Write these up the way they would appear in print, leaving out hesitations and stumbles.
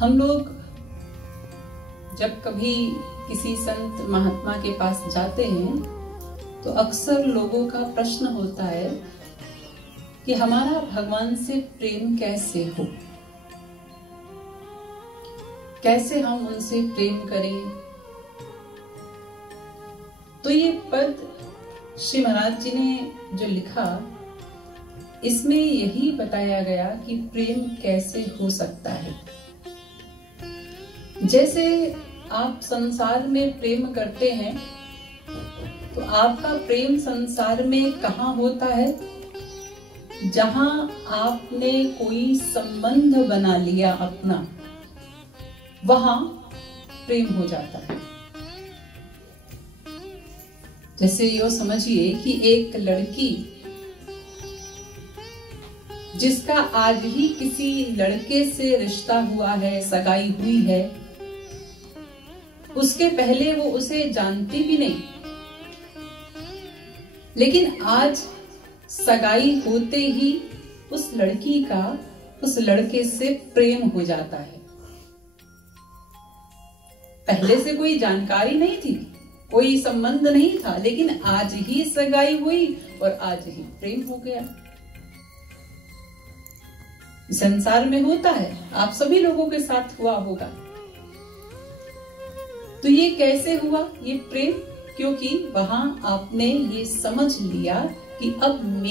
हम लोग जब कभी किसी संत महात्मा के पास जाते हैं तो अक्सर लोगों का प्रश्न होता है कि हमारा भगवान से प्रेम कैसे हो, कैसे हम उनसे प्रेम करें। तो ये पद श्री महाराज जी ने जो लिखा, इसमें यही बताया गया कि प्रेम कैसे हो सकता है। जैसे आप संसार में प्रेम करते हैं तो आपका प्रेम संसार में कहाँ होता है? जहां आपने कोई संबंध बना लिया अपना, वहां प्रेम हो जाता है। जैसे यो समझिए कि एक लड़की जिसका आज ही किसी लड़के से रिश्ता हुआ है, सगाई हुई है, उसके पहले वो उसे जानती भी नहीं, लेकिन आज सगाई होते ही उस लड़की का उस लड़के से प्रेम हो जाता है। पहले से कोई जानकारी नहीं थी, कोई संबंध नहीं था, लेकिन आज ही सगाई हुई और आज ही प्रेम हो गया। संसार में होता है, आप सभी लोगों के साथ हुआ होगा। तो ये कैसे हुआ ये प्रेम? क्योंकि वहां आपने ये समझ लिया कि अब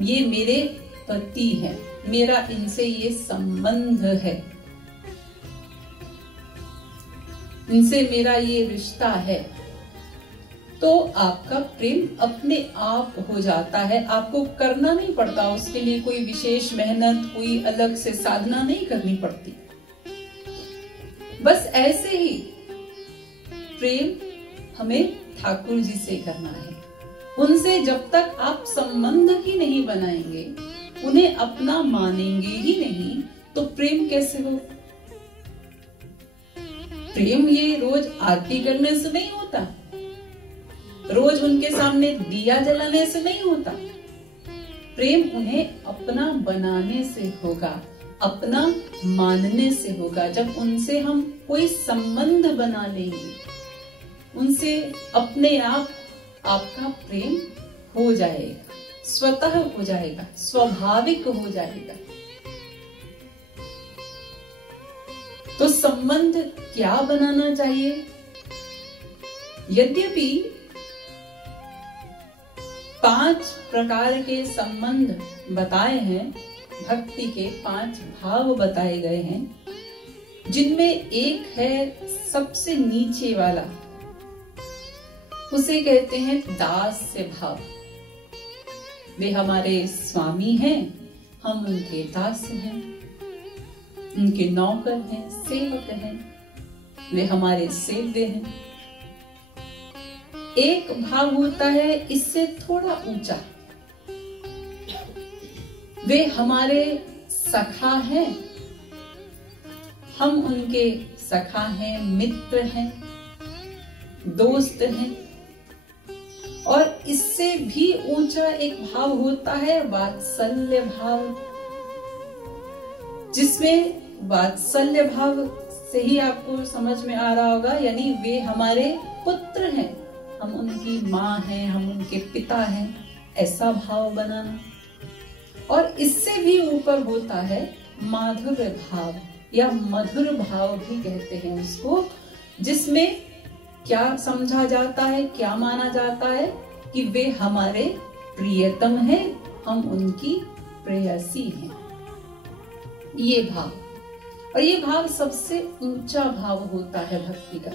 ये मेरे पति है, मेरा इनसे ये संबंध है, इनसे मेरा ये रिश्ता है। तो आपका प्रेम अपने आप हो जाता है, आपको करना नहीं पड़ता, उसके लिए कोई विशेष मेहनत, कोई अलग से साधना नहीं करनी पड़ती। बस ऐसे ही प्रेम हमें ठाकुर जी से करना है। उनसे जब तक आप संबंध ही नहीं बनाएंगे, उन्हें अपना मानेंगे ही नहीं, तो प्रेम कैसे हो? प्रेम ये रोज आरती करने से नहीं होता, रोज उनके सामने दिया जलाने से नहीं होता। प्रेम उन्हें अपना बनाने से होगा, अपना मानने से होगा। जब उनसे हम कोई संबंध बना लेंगे, उनसे अपने आप आपका प्रेम हो जाएगा, स्वतः हो जाएगा, स्वाभाविक हो जाएगा। तो संबंध क्या बनाना चाहिए? यद्यपि 5 प्रकार के संबंध बताए हैं, भक्ति के 5 भाव बताए गए हैं, जिनमें एक है सबसे नीचे वाला, उसे कहते हैं दास्य भाव। वे हमारे स्वामी हैं, हम उनके दास हैं, उनके नौकर हैं, सेवक हैं, वे हमारे सेव्य हैं। एक भाव होता है इससे थोड़ा ऊंचा, वे हमारे सखा हैं, हम उनके सखा हैं, मित्र हैं, दोस्त हैं। और इससे भी ऊंचा एक भाव होता है वात्सल्य भाव, जिसमें वात्सल्य भाव से ही आपको समझ में आ रहा होगा, यानी वे हमारे पुत्र हैं, हम उनकी माँ हैं, हम उनके पिता हैं, ऐसा भाव बनाना। और इससे भी ऊपर होता है माधुर्य भाव या मधुर भाव भी कहते हैं उसको, जिसमें क्या समझा जाता है, क्या माना जाता है कि वे हमारे प्रियतम हैं, हम उनकी प्रेयसी हैं। ये भाव, और ये भाव सबसे ऊंचा भाव होता है भक्ति का।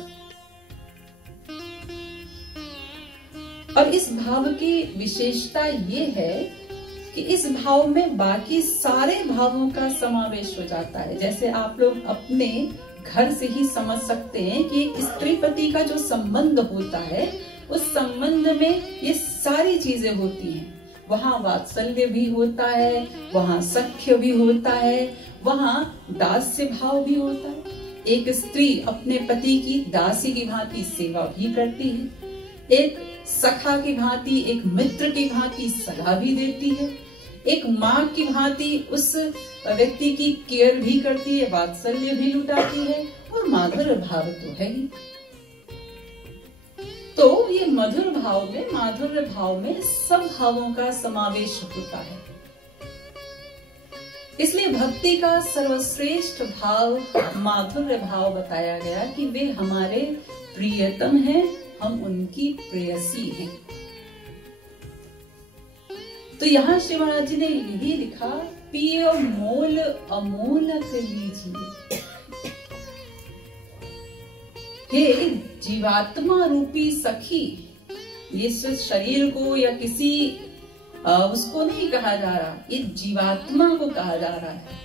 और इस भाव की विशेषता ये है कि इस भाव में बाकी सारे भावों का समावेश हो जाता है। जैसे आप लोग अपने घर से ही समझ सकते हैं कि स्त्री पति का जो संबंध होता है, उस संबंध में ये सारी चीजें होती हैं। वहां वात्सल्य भी होता है, वहां सख्य भी होता है, वहां दास्य भाव भी होता है। एक स्त्री अपने पति की दासी की भांति सेवा भी करती है, एक सखा की भांति, एक मित्र की भांति सलाह भी देती है, एक माँ की भांति उस व्यक्ति की केयर भी करती है, वात्सल्य भी लुटाती है और माधुर्य भाव तो है ही। तो ये मधुर भाव में, माधुर्य भाव में सब भावों का समावेश होता है। इसलिए भक्ति का सर्वश्रेष्ठ भाव माधुर्य भाव बताया गया कि वे हमारे प्रियतम हैं, हम उनकी प्रेयसी हैं। तो यहाँ श्री महाराज जी ने यही लिखा, पिय मोल अमोलक लीजिए। हे जीवात्मा रूपी सखी, ये शरीर को या किसी उसको नहीं कहा जा रहा, ये जीवात्मा को कहा जा रहा है।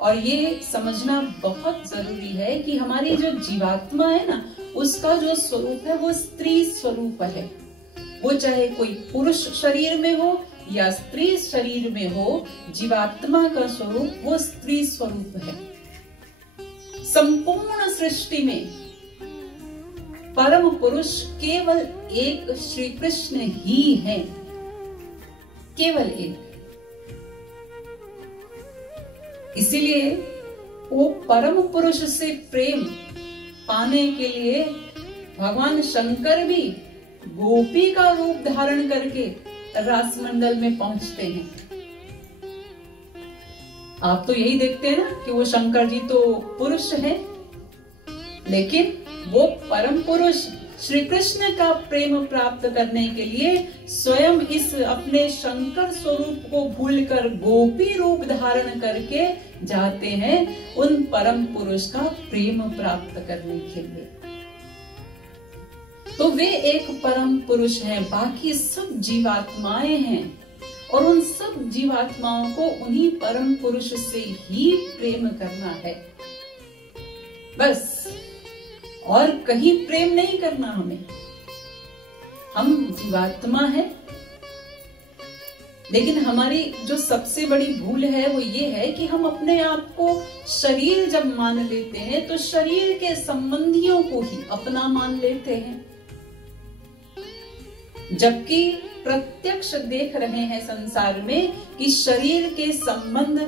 और ये समझना बहुत जरूरी है कि हमारी जो जीवात्मा है ना, उसका जो स्वरूप है वो स्त्री स्वरूप है। वो चाहे कोई पुरुष शरीर में हो या स्त्री शरीर में हो, जीवात्मा का स्वरूप वो स्त्री स्वरूप है। संपूर्ण सृष्टि में परम पुरुष केवल एक श्री कृष्ण ही है, केवल एक। इसीलिए वो परम पुरुष से प्रेम पाने के लिए भगवान शंकर भी गोपी का रूप धारण करके रास मंडल में पहुंचते हैं। आप तो यही देखते हैं ना कि वो शंकर जी तो पुरुष हैं, लेकिन वो परम पुरुष श्री कृष्ण का प्रेम प्राप्त करने के लिए स्वयं इस अपने शंकर स्वरूप को भूलकर गोपी रूप धारण करके जाते हैं उन परम पुरुष का प्रेम प्राप्त करने के लिए। तो वे एक परम पुरुष हैं, बाकी सब जीवात्माएं हैं और उन सब जीवात्माओं को उन्हीं परम पुरुष से ही प्रेम करना है, बस। और कहीं प्रेम नहीं करना हमें। हम जीवात्मा है, लेकिन हमारी जो सबसे बड़ी भूल है वो ये है कि हम अपने आप को शरीर जब मान लेते हैं तो शरीर के संबंधियों को ही अपना मान लेते हैं, जबकि प्रत्यक्ष देख रहे हैं संसार में कि शरीर के संबंध,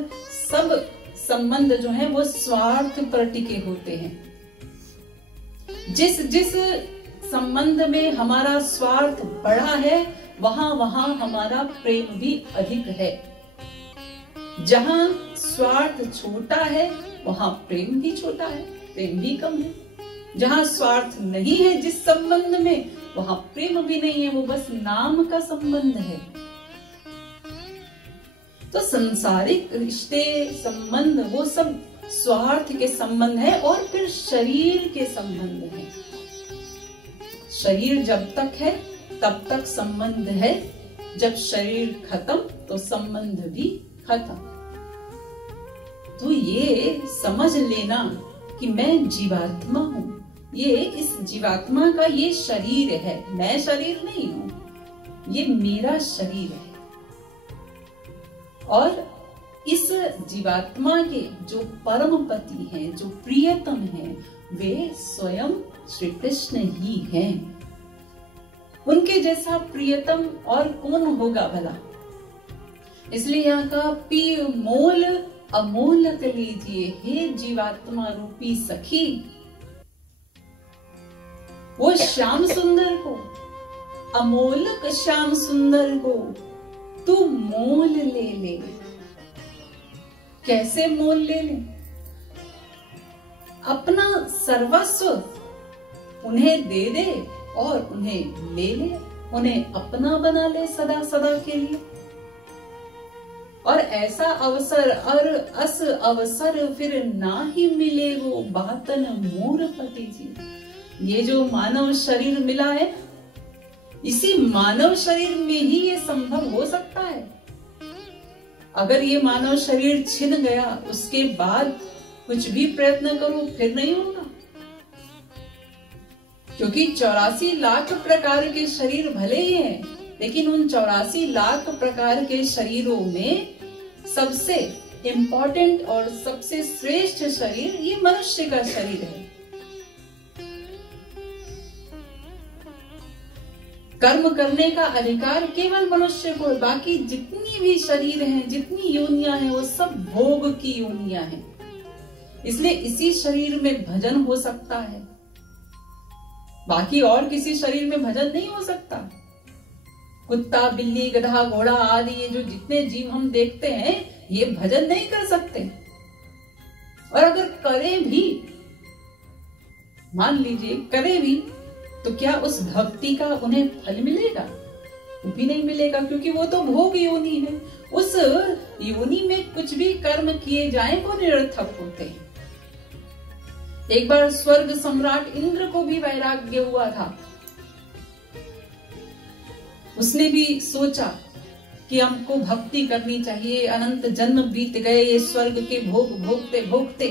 सब संबंध जो है वो स्वार्थ पर टिके होते हैं। जिस जिस संबंध में हमारा स्वार्थ बड़ा है, वहां वहां हमारा प्रेम भी अधिक है। जहां स्वार्थ छोटा है वहां प्रेम भी छोटा है, प्रेम भी कम है। जहां स्वार्थ नहीं है जिस संबंध में, वहां प्रेम भी नहीं है, वो बस नाम का संबंध है। तो सांसारिक रिश्ते, संबंध वो सब स्वार्थ के संबंध है और फिर शरीर के संबंध है। शरीर जब तक है तब तक संबंध है, जब शरीर खत्म तो संबंध भी खत्म। तो ये समझ लेना कि मैं जीवात्मा हूं, ये इस जीवात्मा का ये शरीर है, मैं शरीर नहीं हूं, ये मेरा शरीर है। और इस जीवात्मा के जो परम पति हैं, जो प्रियतम हैं, वे स्वयं श्री कृष्ण ही हैं। उनके जैसा प्रियतम और कौन होगा भला। इसलिए यहाँ का पिय मोल अमोलक लीजिए, हे जीवात्मा रूपी सखी। वो श्याम सुंदर को, अमोलक श्याम सुंदर को तू मोल ले ले। कैसे मोल ले ले? अपना सर्वस्व उन्हें दे दे और उन्हें ले ले, उन्हें अपना बना ले सदा सदा के लिए। और ऐसा अवसर और अस अवसर फिर ना ही मिले वो बातन मोर पति जी। ये जो मानव शरीर मिला है, इसी मानव शरीर में ही ये संभव हो सकता है। अगर ये मानव शरीर छिन गया, उसके बाद कुछ भी प्रयत्न करो फिर नहीं होगा, क्योंकि 84 लाख प्रकार के शरीर भले ही हैं, लेकिन उन 84 लाख प्रकार के शरीरों में सबसे इम्पोर्टेंट और सबसे श्रेष्ठ शरीर ये मनुष्य का शरीर है। कर्म करने का अधिकार केवल मनुष्य को है। बाकी जितनी भी शरीर हैं, जितनी योनियां हैं, वो सब भोग की योनियां हैं। इसलिए इसी शरीर में भजन हो सकता है, बाकी और किसी शरीर में भजन नहीं हो सकता। कुत्ता, बिल्ली, गधा, घोड़ा आदि ये जो जितने जीव हम देखते हैं, ये भजन नहीं कर सकते। और अगर करें भी, मान लीजिए करें भी, तो क्या उस भक्ति का उन्हें फल मिलेगा? वो भी नहीं मिलेगा, क्योंकि वो तो भोग योनि है। उस योनि में कुछ भी कर्म किए जाएं वो निरर्थक होते हैं। एक बार स्वर्ग सम्राट इंद्र को भी वैराग्य हुआ था। उसने भी सोचा कि हमको भक्ति करनी चाहिए। अनंत जन्म बीत गए ये स्वर्ग के भोग भोगते भोगते,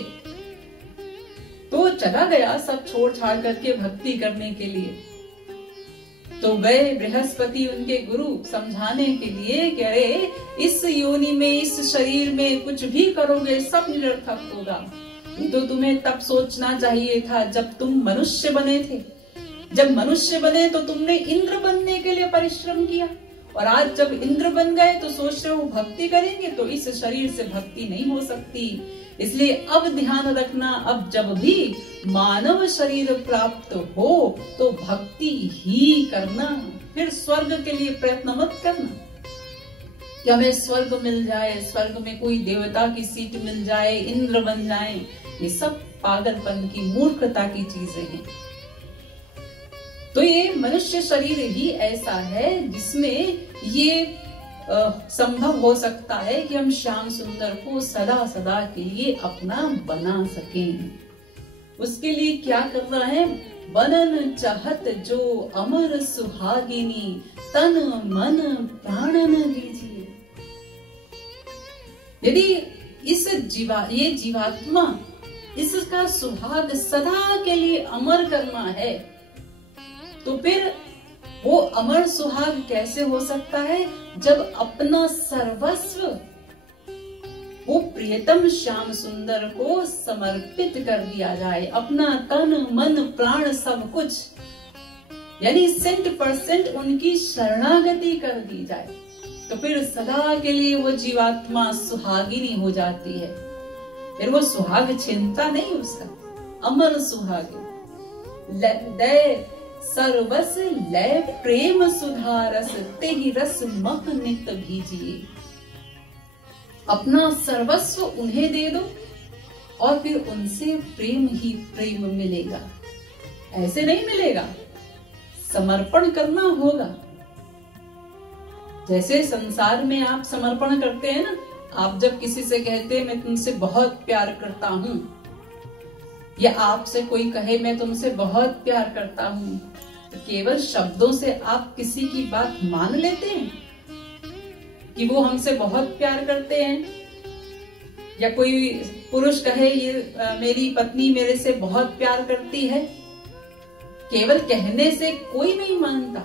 तो चला गया सब छोड़ छाड़ करके भक्ति करने के लिए। तो गए बृहस्पति उनके गुरु समझाने के लिए कि अरे इस योनि में, इस शरीर में कुछ भी करोगे सब निरर्थक होगा। तो तुम्हें तब सोचना चाहिए था जब तुम मनुष्य बने थे। जब मनुष्य बने तो तुमने इंद्र बनने के लिए परिश्रम किया, और आज जब इंद्र बन गए तो सोच रहे हो भक्ति करेंगे, तो इस शरीर से भक्ति नहीं हो सकती। इसलिए अब ध्यान रखना, अब जब भी मानव शरीर प्राप्त हो तो भक्ति ही करना। फिर स्वर्ग के लिए प्रयत्न मत करना कि हमें स्वर्ग मिल जाए, स्वर्ग में कोई देवता की सीट मिल जाए, इंद्र बन जाए। ये सब पागलपन की, मूर्खता की चीजें हैं। तो ये मनुष्य शरीर ही ऐसा है जिसमें ये संभव हो सकता है कि हम श्याम सुंदर को सदा सदा के लिए अपना बना सकें। उसके लिए क्या करना है? बनन चाहत जो अमर सुहागिनी, तन मन प्राणन दीजिए। यदि ये जीवात्मा, इसका सुहाग सदा के लिए अमर करना है, तो फिर वो अमर सुहाग कैसे हो सकता है? जब अपना सर्वस्व वो प्रियतम श्याम सुंदर को समर्पित कर दिया जाए, अपना तन मन प्राण सब कुछ, यानी 100% उनकी शरणागति कर दी जाए, तो फिर सदा के लिए वो जीवात्मा सुहागिनी हो जाती है। फिर वो सुहाग छिनता नहीं उसका, अमर सुहाग। सर्वस लय प्रेम सुधारस, तेहि रस मह नित भीजिए। अपना सर्वस्व उन्हें दे दो और फिर उनसे प्रेम ही प्रेम मिलेगा। ऐसे नहीं मिलेगा, समर्पण करना होगा। जैसे संसार में आप समर्पण करते हैं ना, आप जब किसी से कहते हैं मैं तुमसे बहुत प्यार करता हूं, या आपसे कोई कहे मैं तुमसे बहुत प्यार करता हूं, तो केवल शब्दों से आप किसी की बात मान लेते हैं कि वो हमसे बहुत प्यार करते हैं? या कोई पुरुष कहे ये मेरी पत्नी मेरे से बहुत प्यार करती है, केवल कहने से कोई नहीं मानता।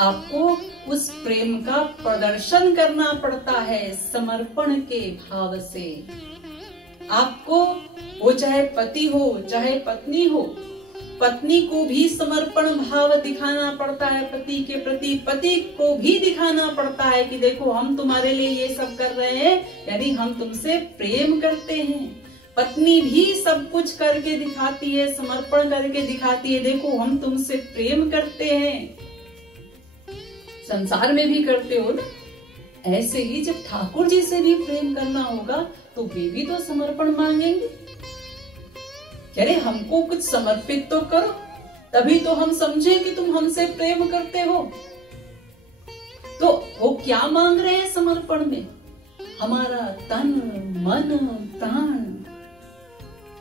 आपको उस प्रेम का प्रदर्शन करना पड़ता है समर्पण के भाव से। आपको वो चाहे पति हो चाहे पत्नी हो, पत्नी को भी समर्पण भाव दिखाना पड़ता है पति के प्रति, पति को भी दिखाना पड़ता है कि देखो हम तुम्हारे लिए ये सब कर रहे हैं, यानी हम तुमसे प्रेम करते हैं। पत्नी भी सब कुछ करके दिखाती है, समर्पण करके दिखाती है, देखो हम तुमसे प्रेम करते हैं। संसार में भी करते हो ना। ऐसे ही जब ठाकुर जी से भी प्रेम करना होगा तो वे भी तो समर्पण मांगेंगे। अरे हमको कुछ समर्पित तो करो, तभी तो हम समझे कि तुम हमसे प्रेम करते हो। तो वो क्या मांग रहे हैं समर्पण में? हमारा तन मन प्राण,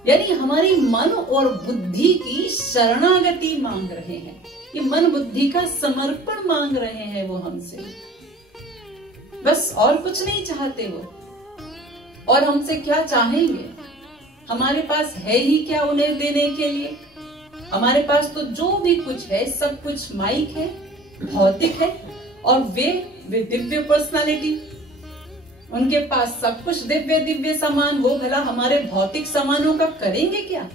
यानी हमारी मन और बुद्धि की शरणागति मांग रहे हैं। ये मन बुद्धि का समर्पण मांग रहे हैं वो हमसे, बस और कुछ नहीं चाहते वो। और हमसे क्या चाहेंगे? हमारे पास है ही क्या उन्हें देने के लिए? हमारे पास तो जो भी कुछ है सब कुछ माइक है, भौतिक है, और वे दिव्य पर्सनालिटी, उनके पास सब कुछ दिव्य दिव्य सामान। वो भला हमारे भौतिक सामानों का करेंगे क्या?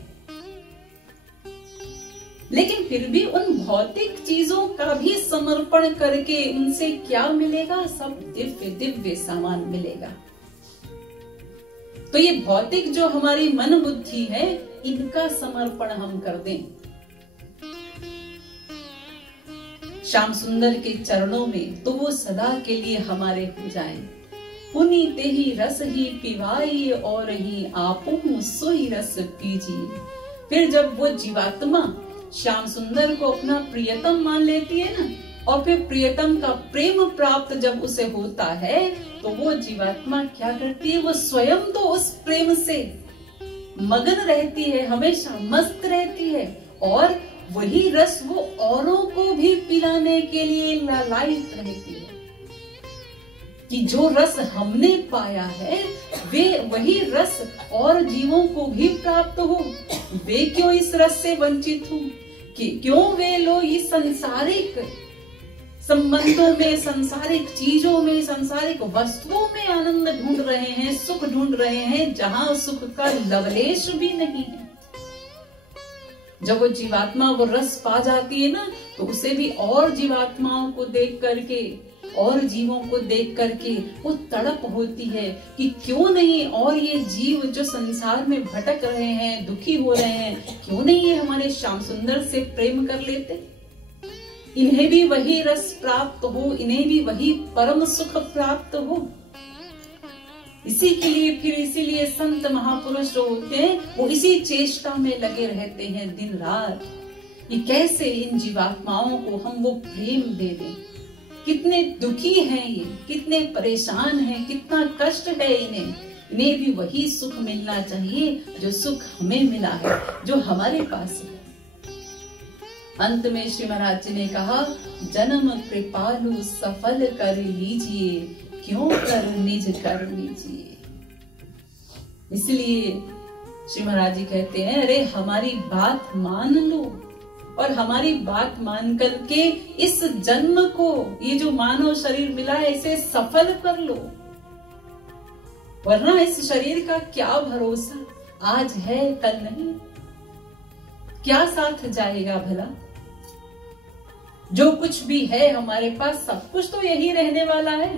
लेकिन फिर भी उन भौतिक चीजों का भी समर्पण करके उनसे क्या मिलेगा? सब दिव्य दिव्य सामान मिलेगा। तो ये भौतिक जो हमारी मन बुद्धि है, इनका समर्पण हम कर दें। श्याम सुंदर के चरणों में, तो वो सदा के लिए हमारे हो जाएं। पुनीत ही रस ही पिवाई और ही आपो सोई रस पीजिए। फिर जब वो जीवात्मा श्याम सुंदर को अपना प्रियतम मान लेती है ना, और फिर प्रियतम का प्रेम प्राप्त जब उसे होता है, तो वो जीवात्मा क्या करती है? वो स्वयं तो उस प्रेम से मगन रहती है, हमेशा मस्त रहती है, और वही रस वो औरों को भी पिलाने के लिए लालायित रहती है कि जो रस हमने पाया है, वे वही रस और जीवों को भी प्राप्त हो। वे क्यों इस रस से वंचित हो? कि क्यों वे लोग इस सांसारिक संबंधों में, सांसारिक चीजों में, सांसारिक वस्तुओं में आनंद ढूंढ रहे हैं, सुख ढूंढ रहे हैं, जहां सुख का लवलेश भी नहीं है। जब वो जीवात्मा वो रस पा जाती है ना, तो उसे भी और जीवात्माओं को देख करके, और जीवों को देख करके वो तड़प होती है कि क्यों नहीं और ये जीव जो संसार में भटक रहे हैं, दुखी हो रहे हैं, क्यों नहीं ये हमारे श्याम सुंदर से प्रेम कर लेते? इन्हें भी वही रस प्राप्त हो, इन्हें भी वही परम सुख प्राप्त हो। इसी के लिए फिर इसीलिए संत महापुरुष जो होते हैं, वो इसी चेष्टा में लगे रहते हैं दिन रात, कि कैसे इन जीवात्माओं को हम वो प्रेम दे दें। कितने दुखी हैं ये, कितने परेशान हैं, कितना कष्ट है इन्हें भी वही सुख मिलना चाहिए जो सुख हमें मिला है, जो हमारे पास है। अंत में श्री महाराज जी ने कहा, जन्म कृपालु सफल कर लीजिए, क्यों कर निज कर लीजिए। इसलिए श्री महाराज जी कहते हैं, अरे हमारी बात मान लो, और हमारी बात मान करके इस जन्म को, ये जो मानव शरीर मिला है, इसे सफल कर लो, वरना इस शरीर का क्या भरोसा, आज है कल नहीं, क्या साथ जाएगा भला। जो कुछ भी है हमारे पास, सब कुछ तो यही रहने वाला है।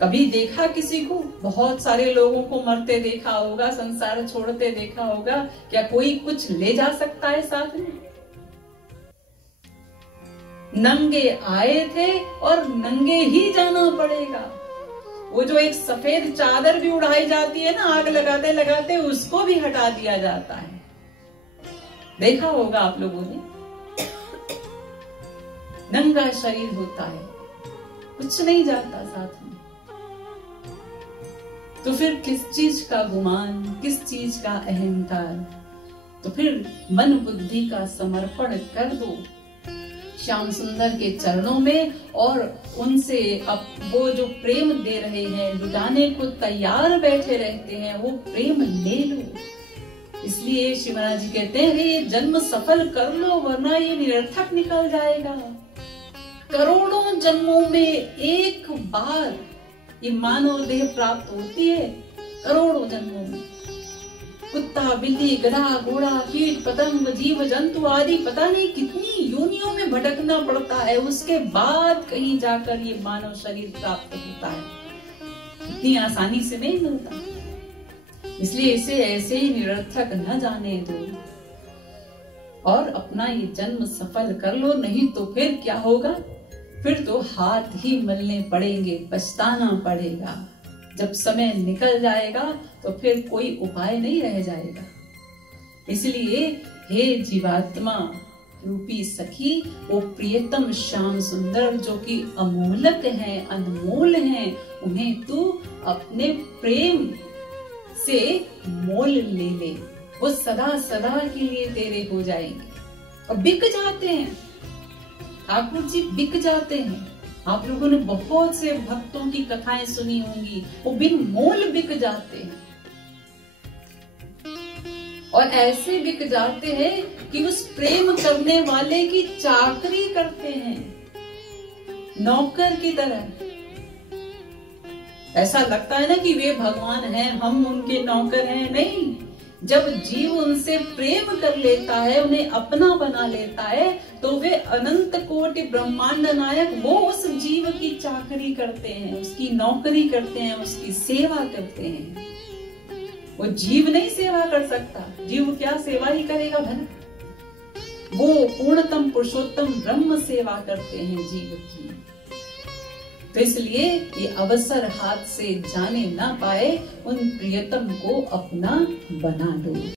कभी देखा किसी को, बहुत सारे लोगों को मरते देखा होगा, संसार छोड़ते देखा होगा, क्या कोई कुछ ले जा सकता है साथ में? नंगे आए थे और नंगे ही जाना पड़ेगा। वो जो एक सफेद चादर भी उड़ाई जाती है ना, आग लगाते लगाते उसको भी हटा दिया जाता है, देखा होगा आप लोगों ने। नंगा शरीर होता है, कुछ नहीं जाता साथ में। तो फिर किस चीज का गुमान, किस चीज का अहंकार? तो फिर मन बुद्धि का समर्पण कर दो श्याम सुंदर के चरणों में, और उनसे अब वो जो प्रेम दे रहे हैं, लुटाने को तैयार बैठे रहते हैं, वो प्रेम ले लो। इसलिए श्री महाराज जी कहते हैं, ये जन्म सफल कर लो, वरना ये निरर्थक निकल जाएगा। करोड़ों जन्मों में एक बार ये मानव देह प्राप्त होती है, करोड़ों जन्मों में। कुत्ता, बिल्ली, गधा, घोड़ा, कीट पतंग, जीव जंतु आदि पता नहीं कितनी योनियों में भटकना पड़ता है, उसके बाद कहीं जाकर ये मानव शरीर प्राप्त होता है। इतनी आसानी से नहीं मिलता, इसलिए इसे ऐसे ही निरर्थक न जाने दो और अपना ये जन्म सफल कर लो। नहीं तो फिर क्या होगा? फिर तो हाथ ही मलने पड़ेंगे, पछताना पड़ेगा। जब समय निकल जाएगा तो फिर कोई उपाय नहीं रह जाएगा। इसलिए हे जीवात्मा रूपी सखी, वो प्रियतम श्याम सुंदर जो कि अमूलक हैं, अनमोल हैं, उन्हें तू अपने प्रेम से मोल ले ले। वो सदा सदा के लिए तेरे हो जाएंगे। और बिक जाते हैं ठाकुर जी, बिक जाते हैं। आप लोगों ने बहुत से भक्तों की कथाएं सुनी होंगी, वो बिन मोल बिक जाते हैं। और ऐसे बिक जाते हैं कि उस प्रेम करने वाले की चाकरी करते हैं, नौकर की तरह। ऐसा लगता है ना कि वे भगवान हैं, हम उनके नौकर हैं। नहीं, जब जीव उनसे प्रेम कर लेता है, उन्हें अपना बना लेता है, तो वे अनंत कोटि ब्रह्मांड नायक वो उस जीव की चाकरी करते हैं, उसकी नौकरी करते हैं, उसकी सेवा करते हैं। वो जीव नहीं सेवा कर सकता, जीव क्या सेवा ही करेगा भला। वो पूर्णतम पुरुषोत्तम ब्रह्म सेवा करते हैं जीव की। तो इसलिए ये अवसर हाथ से जाने ना पाए, उन प्रियतम को अपना बना लो।